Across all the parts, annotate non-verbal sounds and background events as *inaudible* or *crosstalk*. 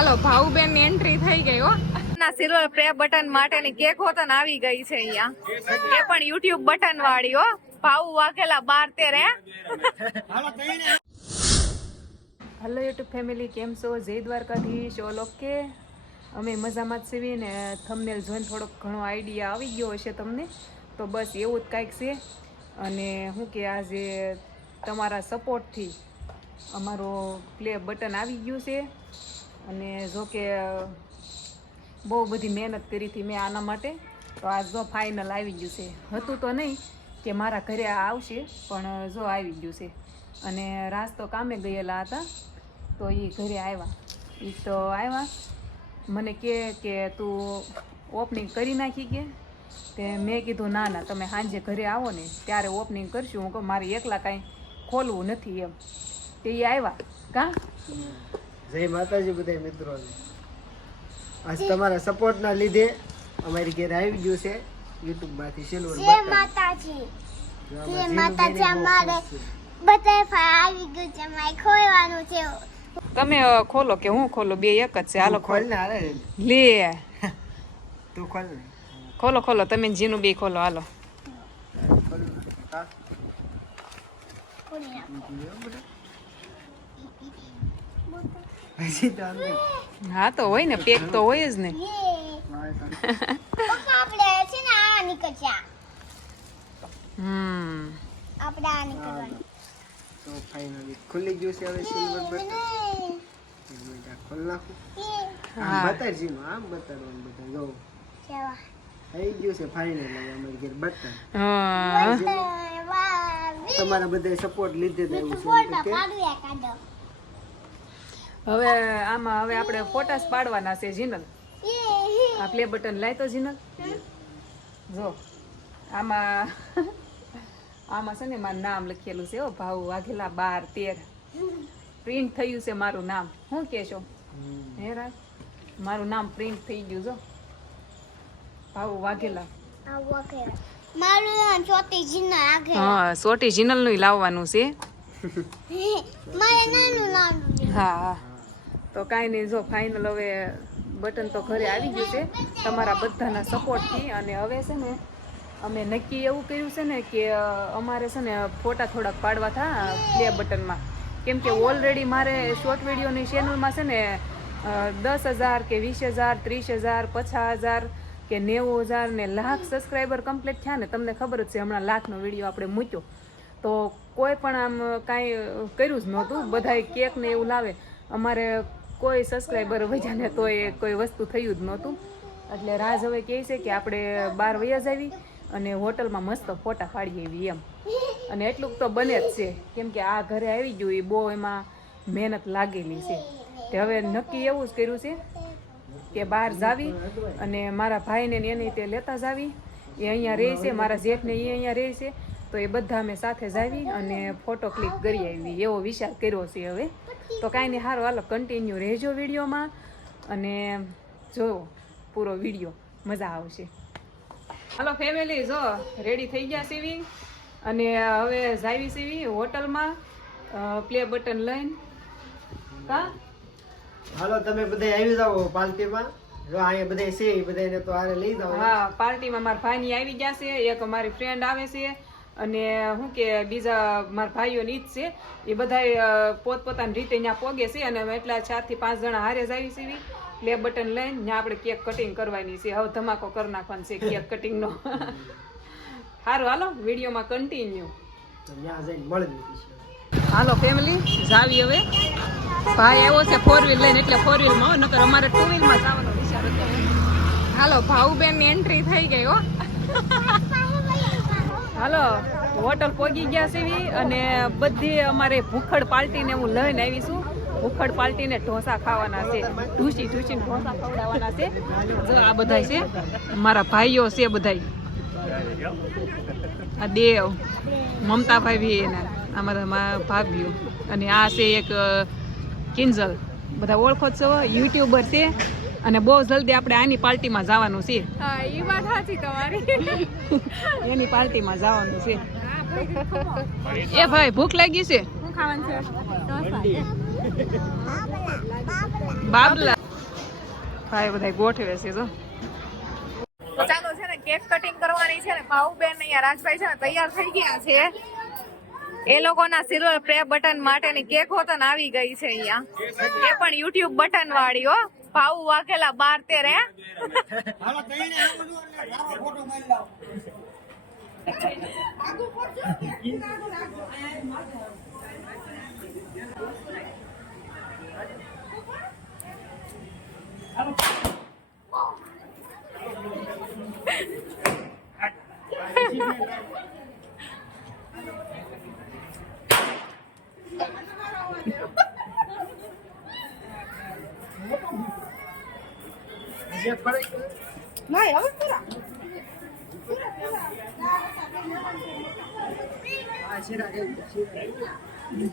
હાલો ભાઉબેનની entry થઈ ગઈ હો. ના સિલ્વર પ્લે બટન માટેની કેક હોતન આવી ગઈ છે અહીંયા. એ પણ યુટ્યુબ બટન વાળી હો. ભાવ વાઘેલા બાર તેર હે? હલો યુટ્યુબ ફેમિલી કેમ છો? જય દ્વારકાધીશ ઓલ ઓકે અમે મજામાં જ સીવી ને થમનેલ જોઈને થોડોક ઘણો આઈડિયા આવી ગયો હશે તમને. તો બસ એવું જ કાંઈક છે. અને શું કે આજે તમારા સપોર્ટથી અમારો પ્લે બટન આવી ગયું છે. અને જો કે બહુ બધી મહેનત કરી હતી મેં આના માટે, તો આ જો ફાઇનલ આવી ગયું છે. હતું તો નહીં કે મારા ઘરે આવશે, પણ જો આવી ગયું છે. અને રાસ તો કામે ગયેલા હતા, તો એ ઘરે આવ્યા. એ તો આવ્યા. મને કહે કે, તું ઓપનિંગ કરી નાખી કે? તે મેં કીધું, ના ના, તમે સાંજે ઘરે આવો ને, ત્યારે ઓપનિંગ કરશું. હું કહું, મારે એકલા કાંઈ ખોલવું નથી એમ. તે આવ્યા. કાં? જય માતાજી બધા મિત્રોને. આજ તમારા સપોર્ટના લીધે અમારી ઘેર આવી ગયું છે. યુટ્યુબમાંથી સિલ્વર જય માતાજી. જય માતાજી અમારે બધા આવી ગયું છે તમે ખોલો કે હું ખોલો? બે એક જ છે. હાલો ખોલ ખોલ. ને હાલે? લે. તું ખોલ ખોલો ખોલો. તમે જીનું બે ખોલો. હાલો. ખોલ. હા. તો અંદર. હા તો હોય ને. પેક તો હોય જ ને હમ. આપણે આ નીકળવાનું. તો ફાઇનલી ખુલ્લી ગયું છે હવે સિલ્વર બટન ખોલ નાખું. આમ. બતાડજી નું, આમ બતાડવાનું બધા જો. થઈ ગયું છે ફાઇનલ હવે અમારી ઘેર બટન તમારા બધા સપોર્ટ લીધે છે એકાદો હવે આમાં હવે આપણે ફોટાસ પાડવાના છે જીનલ આ પ્લે બટન લાય તો જીનલ જો આમાં આમાં છે ને મારું નામ લખેલું છે હો ભાવ વાઘેલા બાર તેર. પ્રિન્ટ થયું છે મારું નામ. શું કહેશો હે રાજ? મારું નામ પ્રિન્ટ થઈ ગયું જો. ભાવ વાઘેલા. મારું નામ હા સોટી જીનલનું લાવવાનું છે. *laughs* મારે નાનું નાનું હા હા. તો કાંઈ નહીં, જો ફાઇનલ હવે બટન તો ઘરે આવી ગયું છે, તમારા બધાના સપોર્ટથી અને હવે છે ને, અમે નક્કી એવું કર્યું છે ને કે અમારે છે ને ફોટા થોડાક પાડવા થા પ્લે બટનમાં કેમ કે ઓલરેડી મારે શોર્ટ વિડીયોની ચેનલમાં છે ને દસ હજાર કે વીસ હજાર, ત્રીસ હજાર, પચાસ હજાર કે નેવું હજાર ને લાખ સબસ્ક્રાઈબર કમ્પ્લીટ થયા ને, તમને ખબર જ છે, હમણાં લાખનો વીડિયો આપણે મૂક્યો. તો કોઈ પણ આમ કાંઈ કર્યું જ નહોતું બધાય કેક ને એવું લાવે. અમારે કોઈ સબસ્ક્રાઈબર વજાને તોય કોઈ વસ્તુ થયું જ નહોતું. એટલે રાજ હવે કહે છે કે આપણે બાર વયા જાવી અને હોટલમાં મસ્ત ફોટા પાડી આવી એમ. અને એટલું તો બને જ છે. કેમ કે આ ઘરે આવી ગયું, એ બહુ એમાં મહેનત લાગેલી છે. તે હવે નક્કી એવું જ કર્યું છે કે બહાર જાવી અને મારા ભાઈને ને એને તે લેતા જાવી. એ અહીંયા રહે છે, મારા જેઠને એ અહીંયા રહે છે. તો એ બધા અમે સાથે જાવી અને ફોટો ક્લિક કરી આવી. એવો વિચાર કર્યો છે હવે. તો કાંઈ નહીં સારું હાલો કન્ટિન્યુ રહેજો વિડીયોમાં અને જો પૂરો વીડિયો. મજા આવશે. હાલો ફેમિલી જો રેડી થઈ ગયા સીવી. અને હવે જાવી સીવી હોટલમાં પ્લે બટન લઈને. કા? હાલો તમે બધા આવી જાઓ પાર્ટીમાં. જો અહીંયા બધા છે એ બધાને તો આરે લઈ જાઓ. હા પાર્ટીમાં મારા ભાઈની આવી ગયા છે એક મારી ફ્રેન્ડ આવે છે. અને શું કે બીજા મારા ભાઈઓની ઈજ છે એ બધા પોતપોતાની રીતે ત્યાં પોગે છે અને એટલા ચારથી પાંચ જણા હારે જ આવી છીએ. પ્લે બટન લઈને ત્યાં આપણે કેક કટિંગ કરવાની છે. હવે ધમાકો કરી નાખવાનો છે કેક કટિંગનો સારું *laughs* હાલો વિડીયોમાં કન્ટિન્યુ હાલો ફેમિલી જાવી હવે. ભાઈ આવ્યો છે ફોર વ્હીલ લઈને એટલે ફોર વ્હીલમાં નકર અમારે ટુ વ્હીલમાં જવાનો વિચાર હતો. હાલો ભાઉબેનની એન્ટ્રી થઈ ગઈ હો. *laughs* હાલો હોટલ પોગી ગયા સીવી અને બધી અમારે ભૂખડ પાલટીને હું લઈને આવીશું ભૂખડ પાલટીને ઢોસા ખાવાના છે, ઢૂસી ઢૂસીને ઢોસા ખવડાવવાના છે. જો આ બધાય છે, મારા ભાઈઓ છે બધાય. આ દેવ, મમતાભાઈ ભી એના, અમારા ભાભીઓ. અને આ છે એક કિંજલ. બધા ઓળખો છો, યુટ્યુબર છે. અને બહુ જલ્દી આપણે આની પાર્ટીમાં જવાનું છે. એ વાત સાચી તમારી. *laughs* એની પાર્ટીમાં જવાનું છે. એ ભાઈ ભૂખ લાગી છે? બાબલા. ભાઈ બધા ગોઠવે છે જો. તો ચાલો છે ને કેક કટિંગ કરવાની છે ને ભાઉબેન અહીંયા રાજભાઈ છે ને તૈયાર થઈ ગયા છે. એ લોકોના સિલ્વર પ્લે બટન માટેની કેક હોતો ને આવી ગઈ છે અહીંયા. એ પણ યુટ્યુબ બટન વાળી હો. ભાઉ વાઘેલા બાર તેર હે હા, શીરા.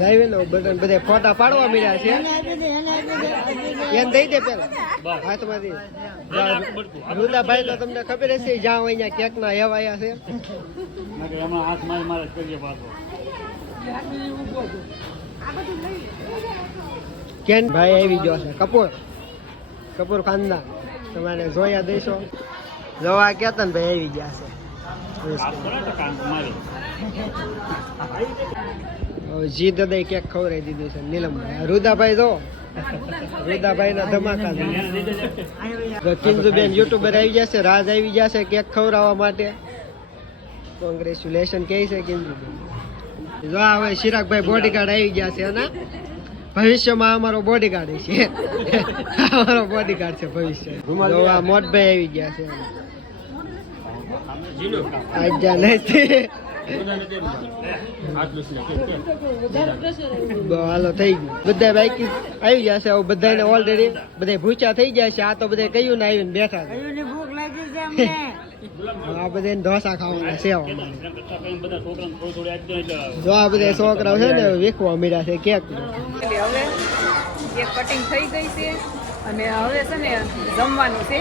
લાઈવ નો બટન બધે ફોટા પાડવા મળ્યા છે. એને દઈ દે પેલા. હાથમાંથી. રૂદાભાઈ તો તમને ખબર હશે જ્યાં અહીંયા કેક ના હેવાયા છે. હાથ મારી મારે કરીએ પાછો. કેન ભાઈ આવી ગયો છે કપૂર. કપૂર ખાનદાન. તમારે જોયા દઈશો જોવા કેતન ભાઈ આવી ગયા છે. જી દાદા કેક ખવડાવી દીધું છે નીલમ રુદાભાઈ જો. રુદાભાઈ ના ધમાકા કિંજુબેન યુટ્યુબર આવી જશે રાજ આવી જશે કેક ખવડાવવા માટે. કોંગ્રેચ્યુલેશન કે છે કિંજુબેન જો હવે શિરાકભાઈ બોડીગાર્ડ આવી ગયા છે ને ભવિષ્યમાં અમારો બોડીગાર્ડ છે. અમારો બોડીગાર્ડ છે ભવિષ્ય. મોટભાઈ આવી ગયા છે આજા નથી. હાલો થઈ ગયું. બધા બાઈક આવી જશે છે બધાને ઓલરેડી બધા ભૂચા થઈ ગયા છે. આ તો બધા કયું ને આવીને બેઠા છે. આ બધા ઢોસા ખાવાના છે જો આ બધા છોકરાઓ છે ને વેખવા મળ્યા છે કેક હવે કેક કટિંગ થઈ ગઈ છે અને હવે છે ને જમવાનું છે.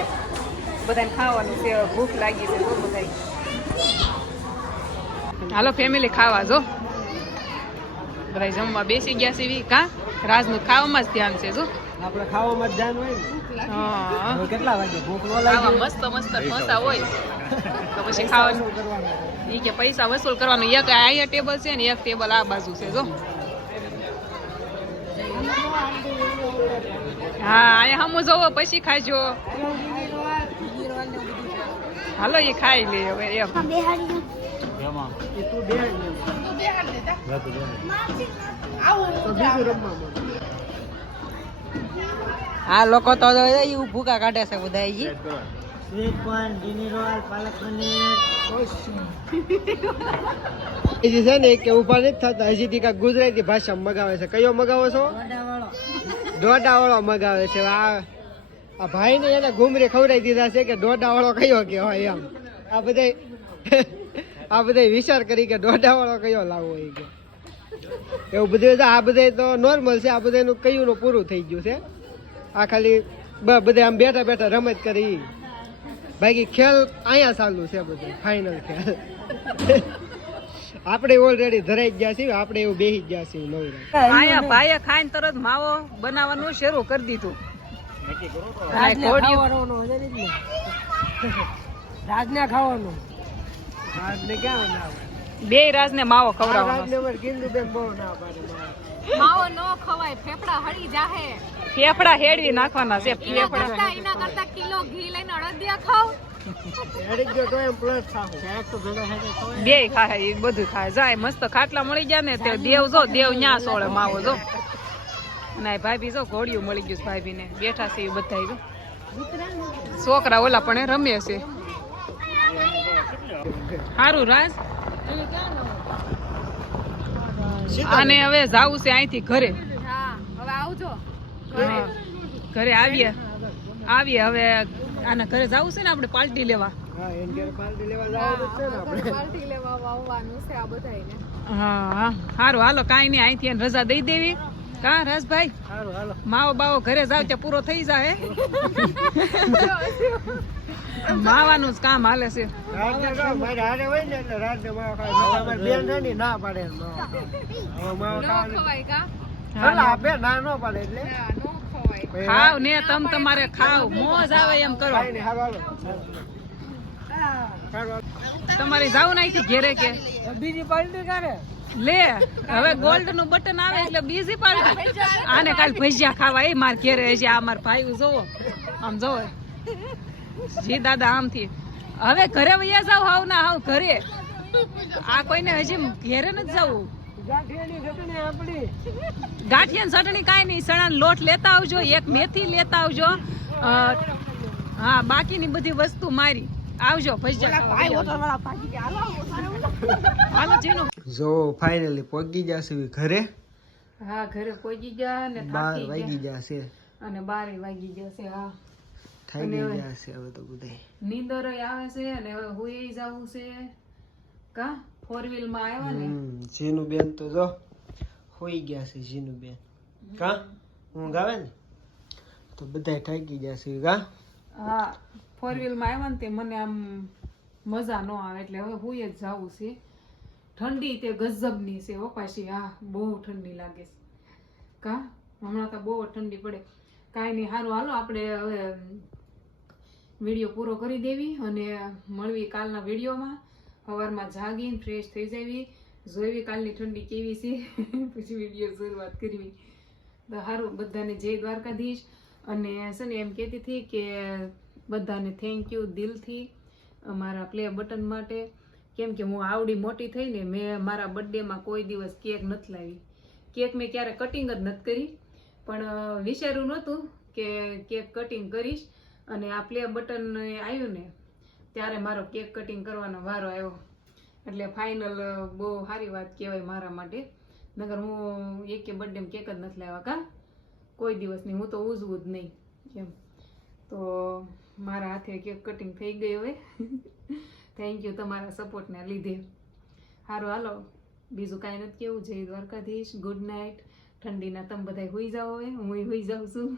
બધાને ખાવાનું છે. ભૂખ લાગી છે બહુ હાલો ફેમિલી ખાવા જો. બધા જમવા બેસી ગયા છે એવી કા? રાજનું ખાવામાં જ ધ્યાન છે જો. આપણે ખાવામાં જ ધ્યાન હોય ને? કેટલા વાગે? ભૂખ ન લાગે? મસ્ત મસ્ત ઢોસા હોય. તો પછી ખાવાનું. એ ઈ કે પૈસા વસૂલ કરવાનું. એક આ ટેબલ છે ને એક ટેબલ આ બાજુ છે જો. હા અહીંયા હમું જોવો પછી ખાજો. હાલો એ ખાઈ લે હવે એમ. તું બે બીજું રમવા આ લોકો તો એવું ભૂકા કાઢે છે બધા એ છે ને કે ઊભા નથી થતા. હજી થી ગુજરાતી ભાષામાં મગાવે છે. કયો મગાવો છો? દોડાવાળો મગાવે છે. આ આ ભાઈ ને એને ઘુમરે ખવડાવી દીધા છે કે દોડાવાળો કયો કહેવાય એમ. આ બધા આ બધા વિચાર કરી કે દોડા વાળો કયો લાવવો એ કે એવું બધું છે. આ બધા તો નોર્મલ છે આ બધાનું કયું નું પૂરું થઈ ગયું છે. આ ખાલી બધા આમ બેઠા બેઠા રમત કરી બાકી ખેલ અહીંયા ચાલુ છે બધું ફાઇનલ ખેલ આપણે ઓલરેડી ધરાઈ ગયા છીએ આપણે એવું બેસી ગયા છીએ નવરા. આયા ભાઈએ ખાઈને તરત માવો બનાવવાનું શરૂ કરી દીધું. રાજને ખાવાનું. રાજને રાજ ના? બે માવો ખવડાવવાનો ના પાડે મારે. માવો નો ખવાય ફેફડા હળી જાહે. ફેફડા હેડવી નાખવાના છે ફેફડા. એના કરતા કિલો ઘી લઈને અડદિયા ખાવ. બે ખાય એ બધું ખાય. જાય મસ્ત ખાટલા મળી ગયા ને તે દેવ જો દેવ ન્યા સોળે માવો જો. ના ભાભી જો ઘોડિયું મળી ગયું ભાઈ ભાભીને. બેઠા છે એ બધા છોકરા ઓલા પણ એ રમે છે. સારું રાજ? અને હવે જાવું છે અહીંથી ઘરે. ઘરે આવીએ. આવીએ હવે આના ઘરે જવું છે ને આપણે પાર્ટી લેવા? હા સારું હાલો કાંઈ નહીં અહીંથી એને રજા દઈ દેવી. કા રાજભાઈ? માવો બાવો ઘરે જાવ ત્યાં પૂરો થઈ જાય *laughs* માવાનું જ કામ હાલે છે. ખાવા. ના ન પાડે એટલે. ના નો ખવાય. પછી ખાવ ને તમ તમારે ખાવ. મોજ આવે એમ કરો. તમારે જાવ નાખી ઘેરે કે? બીજી પાર્ટી કરે. લે હવે ગોલ્ડનું બટન આવે એટલે બીજી પાર્ટી આને કાલ ભજીયા ખાવા. એ માર ઘેરે હજી આ માર ભાઈ જોવો આમ જોવો જી દાદા આમથી. હવે ઘરે વૈયા જાવ હાવ ના હાવ ઘરે. આ કોઈને હજી ઘેરે નથી જવું. ગાંઠિયાની ચટણી કાંઈ નહીં સણાનો લોટ લેતા આવજો એક મેથી લેતા આવજો હા બાકીની બધી વસ્તુ મારી. આવજો ભજીયા ખાવા. હાલો જો ફાઇનલી પહોંચી જશે ઘરે. હા ઘરે પહોંચી ગયા ને બાર વાગી ગયા. જશે અને બારે વાગી જશે હા. થઈ ગઈ હશે હવે તો બધાય. નીંદર આવે છે અને હવે હુઈ જવું છે. કા? ફોર વ્હીલમાં આવ્યા ને? જીનુ બેન તો જો હોઈ ગયા છે જીનુ બેન કા? ઊંઘ આવે ને? તો બધાય થાકી જશે કા? હા ફોર વ્હીલમાં આવ્યા ને તે મને આમ મજા ન આવે એટલે હવે હુઈ જ જવું છે. ઠંડી તે ગજબની છે હો પાછી હા બહુ ઠંડી લાગે છે. કા? હમણાં તો બહુ ઠંડી પડે. કાંઈ નહીં સારું હાલો આપણે હવે વીડિયો પૂરો કરી દેવી અને મળવી કાલના વિડીયોમાં. સવારમાં જાગીને ફ્રેશ થઈ જવી. જોઈવી કાલની ઠંડી કેવી છે. *laughs* પછી વીડિયો શરૂઆત કરવી. તો સારું બધાને જય દ્વારકાધીશ. અને છે ને એમ કહેતી હતી કે બધાને થેન્ક યુ દિલથી અમારા પ્લે બટન માટે. કેમ કે હું આવડી મોટી થઈને મેં મારા બર્થડેમાં કોઈ દિવસ કેક નથી લાવી. કેક મેં ક્યારે કટિંગ જ નથી કરી. પણ વિચાર્યું નહોતું કે કેક કટિંગ કરીશ. અને આ પ્લે બટન આવ્યું ને, ત્યારે મારો કેક કટિંગ કરવાનો વારો આવ્યો. એટલે ફાઇનલ બહુ સારી વાત કહેવાય મારા માટે. નગર હું એકે બર્થડે કેક જ નથી લાવ્યા કા? કોઈ દિવસ નહીં, હું તો ઉજવું જ નહીં, એમ. તો મારા હાથે કેક કટિંગ થઈ ગઈ હવે. *laughs* થેન્ક યુ તમારા સપોર્ટના લીધે. સારું હાલો. બીજું કાંઈ નથી કેવું. જય દ્વારકાધીશ. ગુડ નાઇટ ઠંડીના તમે બધા હોઈ જાઓ હવે. હું હોઈ જાઉં છું.